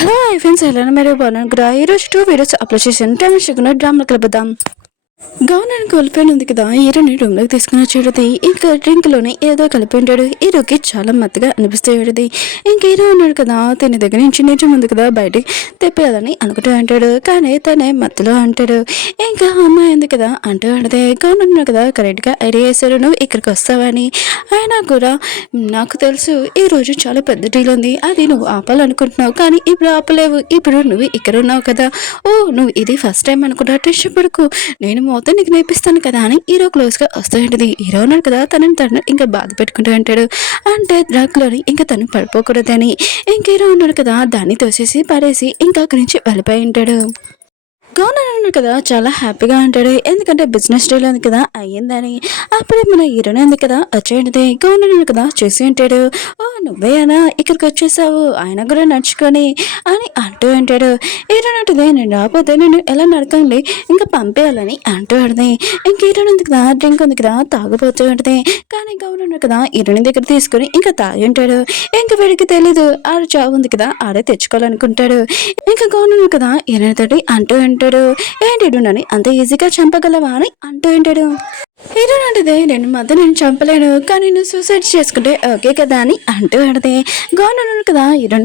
Hello I friends ఎలా మీరు బాగున్నాను కూడా ఈరోజు 2 వీడియోస్ అప్లోడ్ చేశాను. టైం ఇష్టం డ్రామా కలుపుదాం. గవర్నర్ కోల్పోయిన ఉంది కదా, హీరోని రూమ్ లోకి తీసుకుని వచ్చేది. ఇంకా డ్రింక్ లోనే ఏదో కలిపి ఉంటాడు. హీరోకి చాలా మత్తుగా అనిపిస్తాడు. ఇంక హీరో ఉన్నాడు కదా, తన దగ్గర నుంచి నిజం ఉంది కదా బయటికి తెప్పేయాలని అనుకుంటూ అంటాడు. కానీ తనే మత్తులో అంటాడు. ఇంకా అమ్మాయి ఉంది కదా అంటూ అంటది. గవర్నర్ ఉన్నాడు కదా కరెక్ట్ గా ఐడియా వేశాడు, నువ్వు ఇక్కడికి వస్తావని. అయినా కూడా నాకు తెలుసు ఈ రోజు చాలా పెద్ద డీల్ ఉంది, అది నువ్వు ఆపాలనుకుంటున్నావు కానీ ఇప్పుడు ఆపలేవు. ఇప్పుడు నువ్వు ఇక్కడ ఉన్నావు కదా, ఓ నువ్వు ఇది ఫస్ట్ టైం అనుకుంటా, టెన్షన్ పడుకు, నేను మొత్తం నీకు నేర్పిస్తాను కదా అని హీరో క్లోజ్గా వస్తాయంటది. హీరో ఉన్నాడు కదా తను ఇంకా బాధ పెట్టుకుంటూ అంటాడు. అంటే డ్రగ్లోని ఇంకా తను పడిపోకూడదని ఇంక హీరో ఉన్నాడు కదా దాన్ని తోసేసి పడేసి ఇంకా అక్కడి నుంచి వెళ్ళిపోయి ఉంటాడు. గవర్నర్ అన్నాడు కదా చాలా హ్యాపీగా ఉంటాడు, ఎందుకంటే బిజినెస్ డీల్ ఉంది కదా అయ్యిందని. అప్పుడే మన హీరోనే ఉంది కదా వచ్చేయండి. గవర్నర్ కదా చూసి ఉంటాడు. ఓ నువ్వేనా ఇక్కడికి వచ్చేసావు, ఆయన కూడా నడుచుకొని అని అంటూ ఉంటాడు. హీరోన్ అంటుంది, నేను రాకపోతే నేను ఎలా నడకండి ఇంకా పంపేయాలని అంటూ ఉంటుంది. ఇంక హీరోన్ ఉంది కదా డ్రింక్ ఉంది కదా తాగిపోతూ ఉంటుంది. కానీ గవర్నర్ కదా హీరోని దగ్గర తీసుకుని ఇంకా తాగి ఉంటాడు. ఇంకా వీడికి తెలీదు ఆడ చావు ఉంది కదా ఆడే తెచ్చుకోవాలనుకుంటాడు. ఇంకా గవర్నర్ కదా హీరోని తోటి అంటూ ఉంటాడు, ఏంటి నన్ను అంత ఈజీగా చంపగలవా అని అంటూ ఉంటాడు. హీరో అంటదే, నేను చంపలేను కానీ నేను సూసైడ్ చేసుకుంటే ఓకే కదా అని అంటూ అంటది. గవర్నర్ కదా హీరో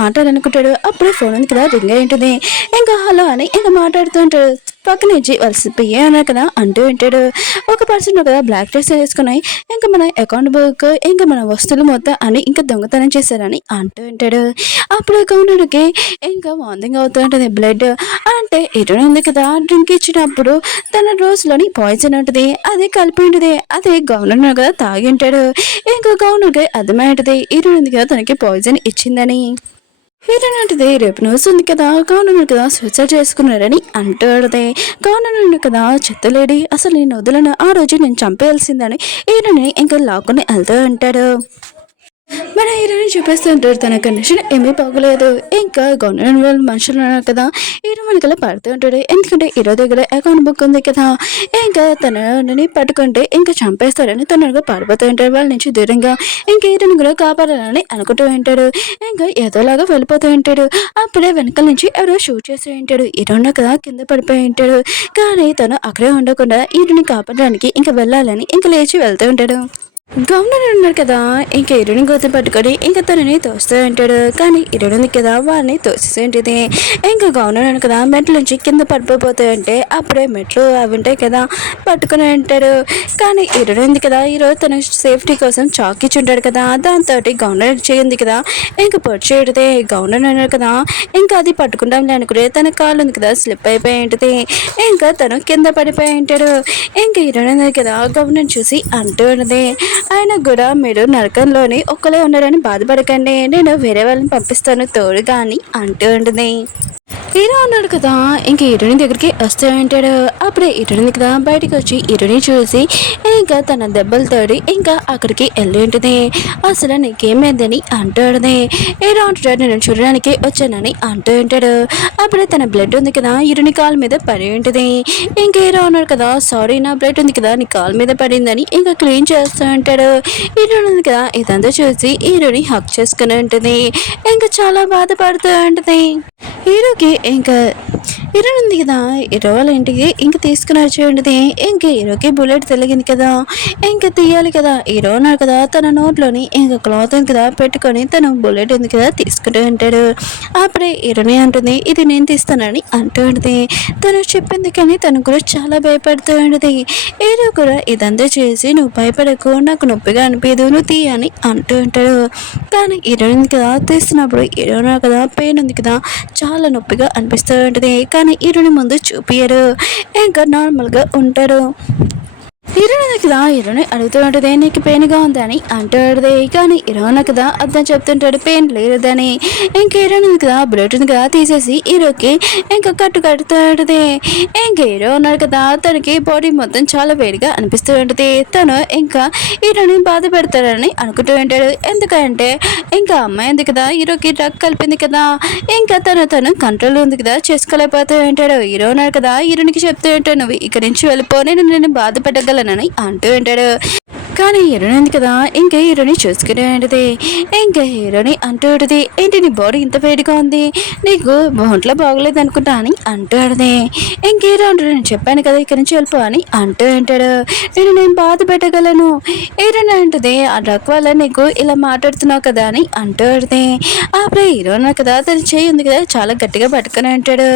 మాట్లాడాలనుకుంటాడు. అప్పుడే ఫోన్ ఉంది కదా రింగ్ అయి ఉంటుంది. ఇంకా హలో అని ఇంకా మాట్లాడుతూ ఉంటాడు. పక్కన నుంచి వలసిపోయే అన్నారు కదా అంటూ ఉంటాడు. ఒక పర్సన్ కదా బ్లాక్ డ్రెస్ వేసుకున్నాయి, ఇంకా మన అకౌంట్ బుక్ ఇంకా మన వస్తువులు మొత్తం అని ఇంకా దొంగతనం చేశారని అంటూ ఉంటాడు. అప్పుడు గవర్నర్కి ఇంకా వాంతింగ్ అవుతూ ఉంటుంది, బ్లడ్ అంటే హీరో ఉంది కదా డ్రింక్ ఇచ్చినప్పుడు తన రోజులోని పాయిజన్ ఉంటుంది, అదే కలిపి ఉంటుంది. అదే గవర్నర్ కదా తాగి ఉంటాడు. ఇంకా గవర్నర్కి అర్థమైంటది హీరో ఉంది కదా తనకి పాయిజన్ ఇచ్చిందని. హీరోయిన్ అంటది, రేపు న్యూస్ ఉంది కదా గవర్నర్ కదా సూసైడ్ చేసుకున్నారని అంటూ అడితే. గవర్నర్ కదా చెత్తలేడి అసలు నేను వదలను, ఆ రోజు నేను చంపేయాల్సిందని హీరోని ఇంకా లాక్కుని వెళ్తూ ఉంటాడు. మన హీరోని చూపిస్తుంటారు, తన కండిషన్ ఏమీ బాగోలేదు. ఇంకా గవర్నమెంట్ వాళ్ళు మనుషులు ఉన్నారు కదా హీరో వెనకాల పడుతూ ఉంటాడు, ఎందుకంటే హీరో దగ్గర అకౌంట్ బుక్ ఉంది కదా. ఇంకా తనని పట్టుకుంటే ఇంకా చంపేస్తారని తనగా పడిపోతూ ఉంటాడు వాళ్ళ నుంచి దూరంగా. ఇంకా హీరోని కూడా కాపాడాలని అనుకుంటూ ఉంటాడు. ఇంకా ఏదోలాగా వెళ్ళిపోతూ ఉంటాడు. అప్పుడే వెనకాల నుంచి ఎవరో షూట్ చేస్తూ ఉంటాడు. హీరో కదా కింద పడిపోయి ఉంటాడు. కానీ తను అక్కడే ఉండకుండా హీరోని కాపాడడానికి ఇంకా వెళ్ళాలని ఇంకా లేచి వెళ్తూ ఉంటాడు. గవర్నర్ ఉన్నాడు కదా ఇంకా హీరోని గొంతు పట్టుకొని ఇంకా తనని తోస్తూ ఉంటాడు. కానీ హీరోని ఉంది కదా వాడిని తోసేసేంటిది. ఇంకా గవర్నర్ కదా మెట్ల నుంచి కింద పడిపోతూ ఉంటే అప్పుడే మెట్లు అవి ఉంటాయి కదా పట్టుకుని ఉంటాడు. కానీ హీరోని ఉంది కదా ఈరోజు తన సేఫ్టీ కోసం చాక్ ఇచ్చి ఉంటాడు కదా, దాంతో గవర్నర్ చేయింది కదా ఇంకా పొడిచేయడితే. గవర్నర్ ఉన్నాడు కదా ఇంకా అది పట్టుకుంటాం అనుకునే తన కాళ్ళు ఉంది కదా స్లిప్ అయిపోయి ఉంటుంది. ఇంకా తను కింద పడిపోయి ఉంటాడు. ఇంకా హీరోని ఉంది కదా గవర్నర్ చూసి అంటూ ఉన్నది, ఆయన కూడా మీరు నరకంలోని ఒక్కలే ఉన్నారని బాధపడకండి, నేను వేరే వాళ్ళని పంపిస్తాను తోడుగా అని అంటూ ఉంటుంది. హీరో ఉన్నాడు కదా ఇంకా హీరోని దగ్గరికి వస్తూ ఉంటాడు. అప్పుడే హీరోని కదా బయటకు వచ్చి హీరోని చూసి ఇంకా తన దెబ్బలతోడి ఇంకా అక్కడికి వెళ్ళి ఉంటుంది. అసలు నీకేమైందని అంటూ ఉంటుంది. హీరో అంటాడు, నేను చూడడానికి వచ్చానని అంటూ ఉంటాడు. అప్పుడే తన బ్లడ్ ఉంది కదా హీరోని కాలు మీద పడి ఉంటుంది. ఇంకా హీరో ఉన్నాడు కదా, సారీ నా బ్లడ్ ఉంది కదా నీ కాలు మీద పడిందని ఇంకా క్లీన్ చేస్తూ ఉంటాడు. హీరో ఉంది కదా ఇదంతా చూసి హీరోని హక్ చేసుకుని ఉంటుంది. ఇంకా చాలా బాధపడుతూ ఉంటుంది. హీరోకి ఇంకా హీరో ఉంది కదా హీరో వాళ్ళ ఇంటికి ఇంకా తీసుకుని వచ్చేయండి. ఇంకా హీరోకి బుల్లెట్ తెలిగింది కదా ఇంకా తీయాలి కదా. హీరో ఉన్నాడు కదా తన నోట్లోని ఇంకా క్లాత్ ఉంది కదా పెట్టుకొని తను బుల్లెట్ ఉంది కదా తీసుకుంటూ ఉంటాడు. అప్పుడే హీరోని అంటుంది, ఇది నేను తీస్తానని అంటూ ఉంటుంది. తను చెప్పింది కానీ తను కూడా చాలా భయపడుతూ ఉంటుంది. హీరో కూడా ఇదంతా చేసి నువ్వు భయపడకు, నాకు నొప్పిగా అనిపించదు, నువ్వు తీయని అంటూ ఉంటాడు. కానీ హీరో ఉంది కదా తీస్తున్నప్పుడు హీరో ఉన్నాడు కదా పెయిన్ ఉంది కదా చాలా నొప్పిగా అనిపిస్తూ ఉంటుంది. కానీ హీరోని ముందు చూపియరు, ఇంకా నార్మల్గా ఉంటారు. హీరోని కదా హీరోని అడుగుతూ ఉంటుంది, నీకు పెయిన్గా ఉందని అంటాడు. కానీ హీరోని కదా అర్థం చెప్తుంటాడు పెయిన్ లేదని. ఇంకా హీరోని కదా బుల్లెట్ కదా తీసేసి హీరోకి ఇంకా కట్టుతూ ఉంటుంది. ఇంకా హీరో ఉన్నాడు కదా తనకి బాడీ మొత్తం చాలా వేడిగా అనిపిస్తూ ఉంటుంది. తను ఇంకా హీరోని బాధ పెడతాడని అనుకుంటూ ఉంటాడు, ఎందుకంటే ఇంకా అమ్మాయి ఉంది కదా హీరోకి డ్రగ్ కలిపింది కదా ఇంకా తను కంట్రోల్ ఉంది కదా చేసుకోలేకపోతూ ఉంటాడు. హీరో ఉన్నాడు కదా హీరోనికి చెప్తూ ఉంటాడు, నువ్వు ఇక్కడి నుంచి వెళ్ళిపో, నేను బాధ పెట్టగలను అని అంటూ ఉంటాడు. కానీ హీరోయిన్ ఉంది కదా ఇంకా హీరోని చూసుకునే ఉంటుంది. ఇంకా హీరోని అంటూ ఉంటుంది, ఏంటి నీ బాడీ ఇంత వేడిగా ఉంది, నీకు ఒంట్లో బాగోలేదు అనుకుంటా అని అంటూ ఉంటుంది. ఇంక హీరో అంటాడు, నేను చెప్పాను కదా ఇక్కడి నుంచి వెళ్ళిపో అని అంటూ ఉంటాడు. నేను బాధ పెట్టగలను. హీరోయిన్ అంటుంది, ఆ డ్రగ్ వల్ల నీకు ఇలా మాట్లాడుతున్నావు కదా అని అంటూ ఉంటుంది. అప్పుడే హీరోయిన్ కదా తన చేయి ఉంది కదా చాలా గట్టిగా పట్టుకుని ఉంటాడు.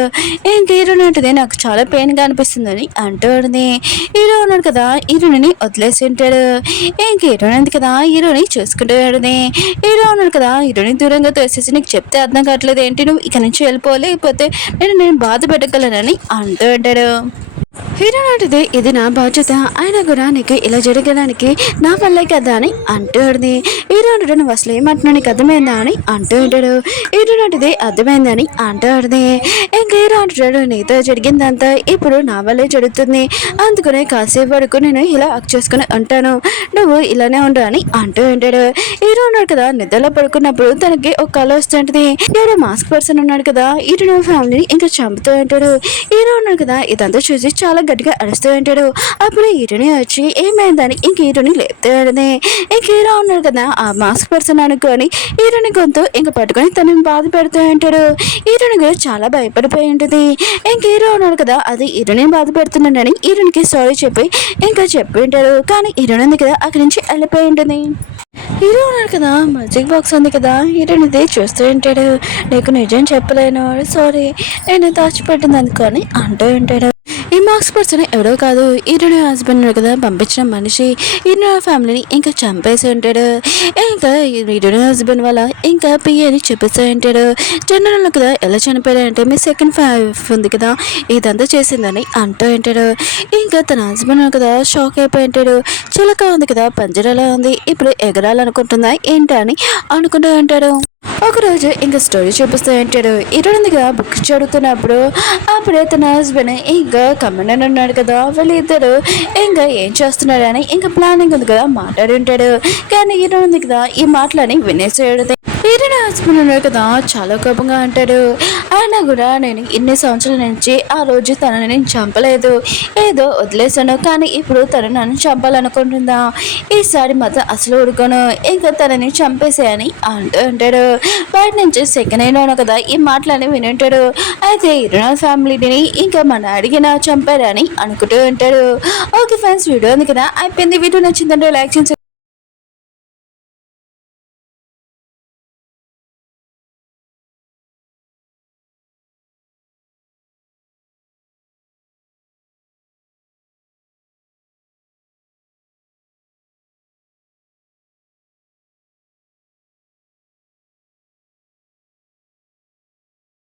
ఇంక హీరోయిన్ అంటుంది, నాకు చాలా పెయిన్గా అనిపిస్తుందని అంటూ ఉంటుంది. హీరో ఉన్నాడు కదా హీరోని వదిలేసి ఉంటాడు. ఇంక హీరోయిన్ ఉంది కదా హీరోని చూసుకుంటూ ఉంటుంది. హీరో ఉన్నాడు కదా హీరోని దూరంగా తోసేసి, నీకు చెప్తే అర్థం కావట్లేదు ఏంటి, నువ్వు ఇక్కడ నుంచి వెళ్ళిపోలేకపోతే నేను బాధ పెట్టగలనని అంటూ ఉంటాడు. హీరో నాటిది, ఇది నా బాధ్యత, అయినా కూడా నీకు ఇలా జరగడానికి నా వల్లే కదా అని అంటూ ఉంటుంది. హీరో అంటాడు, నువ్వు అసలు ఏమంటున్నా నీకు అర్థమైందా అని అంటూ ఉంటాడు. హీరో నాటిది అర్థమైందని అంటూ ఉంటుంది. ఇంక హీరో అంటాడు, నీతో జరిగిందంతా ఇప్పుడు నా వల్లే జరుగుతుంది, అందుకనే కాసేపు వరకు నేను ఇలా అక్ చేసుకుని ఉంటాను, నువ్వు ఇలానే ఉండు అని అంటూ ఉంటాడు. హీరో ఉన్నాడు కదా నిద్రలో పడుకున్నప్పుడు తనకి ఒక కళ వస్తుంటది. హీరో మాస్క్ పర్సన్ ఉన్నాడు కదా హీరో ఫ్యామిలీని ఇంకా చంపుతూ ఉంటాడు. హీరో ఉన్నాడు కదా ఇదంతా చూసి చాలా గట్టిగా అరుస్తూ ఉంటాడు. అప్పుడు హీరోని వచ్చి ఏమైందని ఇంక హీరోని లేపుతూ ఉంటుంది. ఇంక హీరో ఉన్నాడు కదా ఆ మాస్క్ పర్సన్ అనుకొని హీరోని గొంతు ఇంక పట్టుకొని తనని బాధ పెడుతూ ఉంటాడు. హీరోని కూడా చాలా భయపడిపోయి ఉంటుంది. ఇంక హీరో ఉన్నాడు కదా అది హీరోని బాధ పెడుతున్నాడని హీరోనికి సారీ చెప్పి ఇంకా చెప్పి ఉంటాడు. కానీ హీరోని ఉంది కదా అక్కడి నుంచి వెళ్ళిపోయి ఉంటుంది. హీరో ఉన్నాడు కదా మ్యాజిక్ బాక్స్ ఉంది కదా హీరోని ఇదే చూస్తూ ఉంటాడు. నీకు నిజం చెప్పలేను, సారీ, నేను దాచిపెట్టింది అనుకొని అంటూ ఉంటాడు. ఈ మాస్క్ పర్సన్ ఎవడో కాదు హీరోని హస్బెండ్ కదా పంపించిన మనిషి హీరో ఫ్యామిలీని ఇంకా చంపేసి ఉంటాడు. ఇంకా హీరోని హస్బెండ్ వల్ల ఇంకా పియ్యని చూపిస్తూ ఉంటాడు. జనరల్ కదా ఎలా చనిపోయాడంటే మీ సెకండ్ వైఫ్ ఉంది కదా ఇదంతా చేసిందని అంటూ ఉంటాడు. ఇంకా తన హస్బెండ్ కదా షాక్ అయిపోయి ఉంటాడు. చిలక ఉంది కదా పంజరాలో ఉంది, ఇప్పుడు ఎగరాలనుకుంటుందా ఏంటి అని అనుకుంటూ ఉంటాడు. ఒకరోజు ఇంకా స్టోరీ చూపిస్తూ ఉంటాడు. ఇరుంది కదా బుక్ చదువుతున్నప్పుడు అప్పుడే తన హస్బెండ్ ఇంకా కమాండర్ ఉన్నాడు కదా వాళ్ళిద్దరు ఇంకా ఏం చేస్తున్నారని ఇంకా ప్లానింగ్ ఉంది కదా మాట్లాడి ఉంటాడు. కానీ హీరో ఉంది కదా ఈ మాటలని వినేసాడు. హీరోని హస్బెండ్ ఉన్నాడు కదా చాలా కోపంగా అంటాడు, అయినా కూడా నేను ఇన్ని సంవత్సరాల నుంచి ఆ రోజు తనని నేను చంపలేదు, ఏదో వదిలేసాను, కానీ ఇప్పుడు తను నన్ను చంపాలనుకుంటుందా, ఈసారి మాత్రం అసలు ఊరుకోను, ఇంకా తనని చంపేసేయని అంటూ ఉంటాడు. బయట నుంచి సెకండ్ అయినా కదా ఈ మాటలని వినుంటాడు. అయితే హీరో ఫ్యామిలీని ఇంకా మన అడిగిన చంపారని అనుకుంటూ ఉంటాడు. ఓకే ఫ్రెండ్స్, వీడియో ఉంది కదా అయిపోయింది. వీడియో నచ్చిందంటే లైక్ చేసి